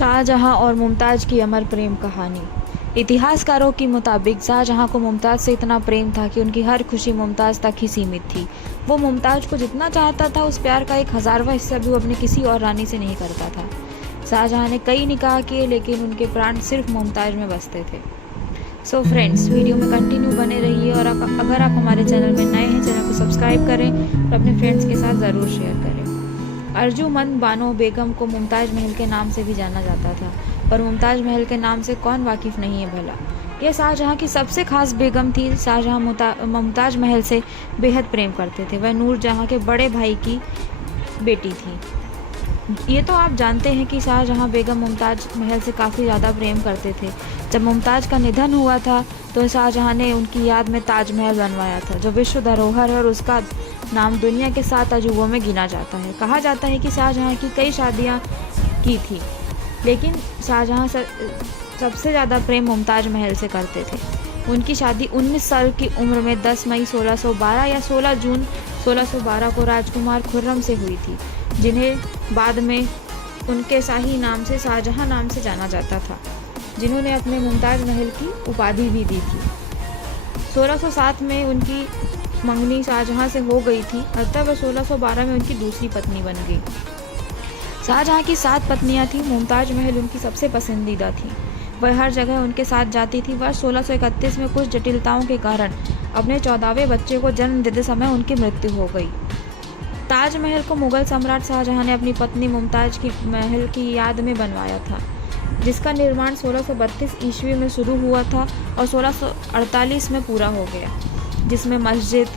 शाहजहां और मुमताज़ की अमर प्रेम कहानी। इतिहासकारों के मुताबिक शाहजहां को मुमताज़ से इतना प्रेम था कि उनकी हर खुशी मुमताज़ तक ही सीमित थी। वो मुमताज़ को जितना चाहता था उस प्यार का 1000वां हिस्सा भी वो अपनी किसी और रानी से नहीं करता था। शाहजहां ने कई निकाह किए लेकिन उनके प्राण सिर्फ मुमताज़ में बसते थे। सो फ्रेंड्स, वीडियो में कंटिन्यू बने रहिए और अगर आप हमारे चैनल में नए हैं, चैनल को सब्सक्राइब करें और अपने फ्रेंड्स के साथ ज़रूर शेयर करें। अर्जुमंद बानो बेगम को मुमताज़ महल के नाम से भी जाना जाता था, पर मुमताज़ महल के नाम से कौन वाकिफ़ नहीं है भला। यह शाहजहां की सबसे खास बेगम थी। शाहजहां मुमताज़ महल से बेहद प्रेम करते थे। वह नूरजहां के बड़े भाई की बेटी थी। ये तो आप जानते हैं कि शाहजहां बेगम मुमताज़ महल से काफ़ी ज़्यादा प्रेम करते थे। जब मुमताज़ का निधन हुआ था तो शाहजहां ने उनकी याद में ताजमहल बनवाया था, जो विश्व धरोहर है और उसका नाम दुनिया के 7 अजूबों में गिना जाता है। कहा जाता है कि शाहजहां की कई शादियां की थी, लेकिन शाहजहां सबसे ज़्यादा प्रेम मुमताज़ महल से करते थे। उनकी शादी 19 साल की उम्र में 10 मई 1612 या 16 जून 1612 को राजकुमार खुर्रम से हुई थी, जिन्हें बाद में उनके शाही नाम से शाहजहां नाम से जाना जाता था, जिन्होंने अपने मुमताज़ महल की उपाधि भी दी थी। 1607 में उनकी मंगनी शाहजहां से हो गई थी, अतः वह 1612 में उनकी दूसरी पत्नी बन गई। शाहजहां की 7 पत्नियां थीं। मुमताज़ महल उनकी सबसे पसंदीदा थी। वह हर जगह उनके साथ जाती थी। वर्ष 1631 में कुछ जटिलताओं के कारण अपने 14वें बच्चे को जन्म देते समय उनकी मृत्यु हो गई। ताजमहल को मुगल सम्राट शाहजहां ने अपनी पत्नी मुमताज़ की महल की याद में बनवाया था, जिसका निर्माण 1632 ईस्वी में शुरू हुआ था और 1648 में पूरा हो गया, जिसमें मस्जिद,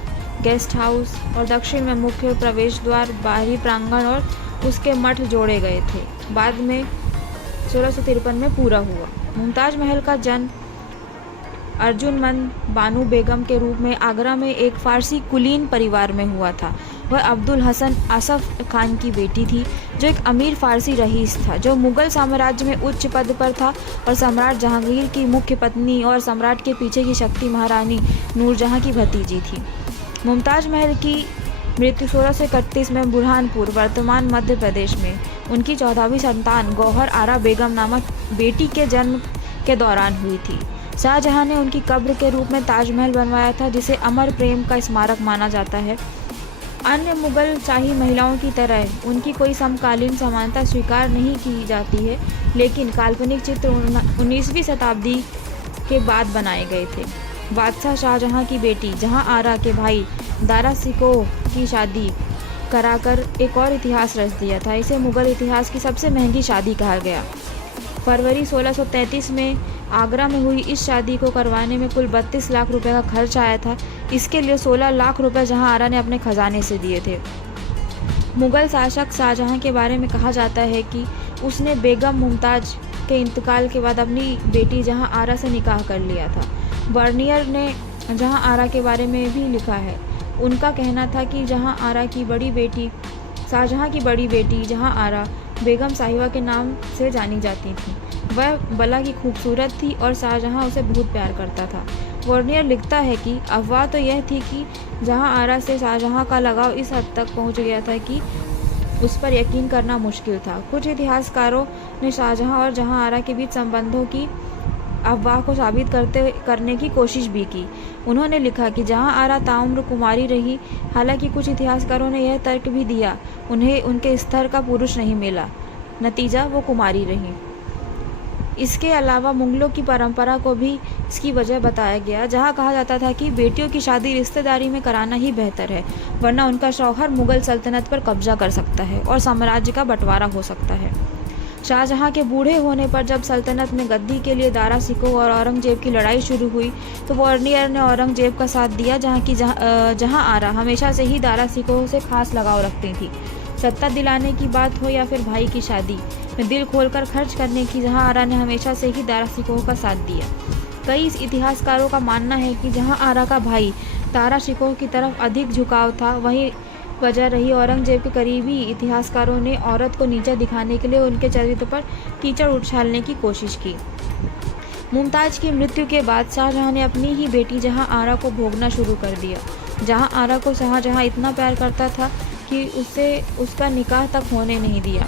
गेस्ट हाउस और दक्षिण में मुख्य प्रवेश द्वार, बाहरी प्रांगण और उसके मठ जोड़े गए थे। बाद में 1653 में पूरा हुआ। मुमताज़ महल का जन्म अर्जुमंद बानो बेगम के रूप में आगरा में एक फारसी कुलीन परिवार में हुआ था। वह अब्दुल हसन आसफ खान की बेटी थी, जो एक अमीर फारसी रईस था, जो मुगल साम्राज्य में उच्च पद पर था और सम्राट जहांगीर की मुख्य पत्नी और सम्राट के पीछे की शक्ति महारानी नूरजहां की भतीजी थी। मुमताज़ महल की मृत्यु 1631 में बुरहानपुर, वर्तमान मध्य प्रदेश में, उनकी 14वीं संतान गौहर आरा बेगम नामक बेटी के जन्म के दौरान हुई थी। शाहजहां ने उनकी कब्र के रूप में ताजमहल बनवाया था, जिसे अमर प्रेम का स्मारक माना जाता है। अन्य मुगल शाही महिलाओं की तरह उनकी कोई समकालीन समानता स्वीकार नहीं की जाती है, लेकिन काल्पनिक चित्र 19वीं शताब्दी के बाद बनाए गए थे। बादशाह शाहजहां की बेटी जहां आरा के भाई दारा शिकोह की शादी कराकर एक और इतिहास रच दिया था। इसे मुगल इतिहास की सबसे महंगी शादी कहा गया। फरवरी 1633 में आगरा में हुई इस शादी को करवाने में कुल 32 लाख रुपए का खर्च आया था। इसके लिए 16 लाख रुपए जहां आरा ने अपने खजाने से दिए थे। मुगल शासक शाहजहां के बारे में कहा जाता है कि उसने बेगम मुमताज़ के इंतकाल के बाद अपनी बेटी जहां आरा से निकाह कर लिया था। बर्नियर ने जहां आरा के बारे में भी लिखा है। उनका कहना था कि शाहजहां की बड़ी बेटी जहां आरा बेगम साहिबा के नाम से जानी जाती थी। वह बला की खूबसूरत थी और शाहजहां उसे बहुत प्यार करता था। बर्नियर लिखता है कि अफवाह तो यह थी कि जहां आरा से शाहजहां का लगाव इस हद तक पहुंच गया था कि उस पर यकीन करना मुश्किल था। कुछ इतिहासकारों ने शाहजहां और जहां आरा के बीच संबंधों की अफवाह को साबित करने की कोशिश भी की। उन्होंने लिखा कि जहां आरा ताउम्र कुमारी रही। हालांकि कुछ इतिहासकारों ने यह तर्क भी दिया उन्हें उनके स्तर का पुरुष नहीं मिला, नतीजा वो कुमारी रही। इसके अलावा मुगलों की परंपरा को भी इसकी वजह बताया गया, जहां कहा जाता था कि बेटियों की शादी रिश्तेदारी में कराना ही बेहतर है, वरना उनका शौहर मुगल सल्तनत पर कब्जा कर सकता है और साम्राज्य का बंटवारा हो सकता है। शाहजहां के बूढ़े होने पर जब सल्तनत में गद्दी के लिए दारा शिकोह और औरंगजेब की लड़ाई शुरू हुई तो बर्नियर ने औरंगजेब का साथ दिया, जहां आरा हमेशा से ही दारा शिकोह से खास लगाव रखती थी। सत्ता दिलाने की बात हो या फिर भाई की शादी में दिल खोलकर खर्च करने की, जहां आरा ने हमेशा से ही दारा शिकोह का साथ दिया। कई इतिहासकारों का मानना है कि जहां आरा का भाई दारा शिकोह की तरफ अधिक झुकाव था, वहीं वजह रही औरंगजेब के करीबी इतिहासकारों ने औरत को नीचा दिखाने के लिए उनके चरित्र पर कीचड़ उछालने की कोशिश की। मुमताज़ की मृत्यु के बाद शाहजहां ने अपनी ही बेटी जहां आरा को भोगना शुरू कर दिया। जहां आरा को शाहजहां इतना प्यार करता था कि उसे उसका निकाह तक होने नहीं दिया।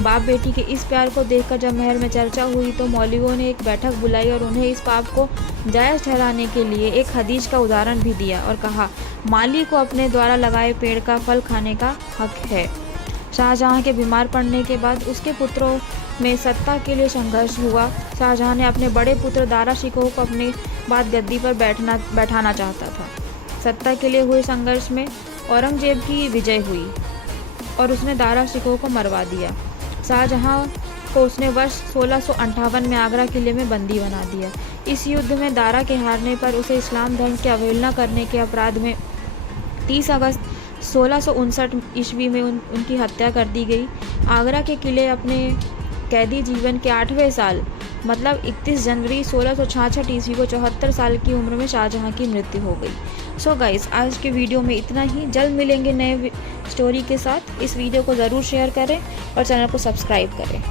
बाप बेटी के इस प्यार को देखकर जब महल में चर्चा हुई तो मौलवियों ने एक बैठक बुलाई और उन्हें इस पाप को जायज़ ठहराने के लिए एक हदीस का उदाहरण भी दिया और कहा, माली को अपने द्वारा लगाए पेड़ का फल खाने का हक है। शाहजहां के बीमार पड़ने के बाद उसके पुत्रों में सत्ता के लिए संघर्ष हुआ। शाहजहां ने अपने बड़े पुत्र दारा शिकोह को अपने बाद गद्दी पर बैठाना चाहता था। सत्ता के लिए हुए संघर्ष में औरंगजेब की विजय हुई और उसने दारा शिकोह को मरवा दिया। शाहजहां को उसने वर्ष 1658 में आगरा किले में बंदी बना दिया। इस युद्ध में दारा के हारने पर उसे इस्लाम धर्म की अवहेलना करने के अपराध में 30 अगस्त 1659 ईस्वी में उनकी हत्या कर दी गई। आगरा के किले अपने कैदी जीवन के 8वें साल मतलब 31 जनवरी 1666 ईस्वी को 74 साल की उम्र में शाहजहां की मृत्यु हो गई। सो गाइस, आज के वीडियो में इतना ही। जल्द मिलेंगे नए स्टोरी के साथ। इस वीडियो को ज़रूर शेयर करें और चैनल को सब्सक्राइब करें।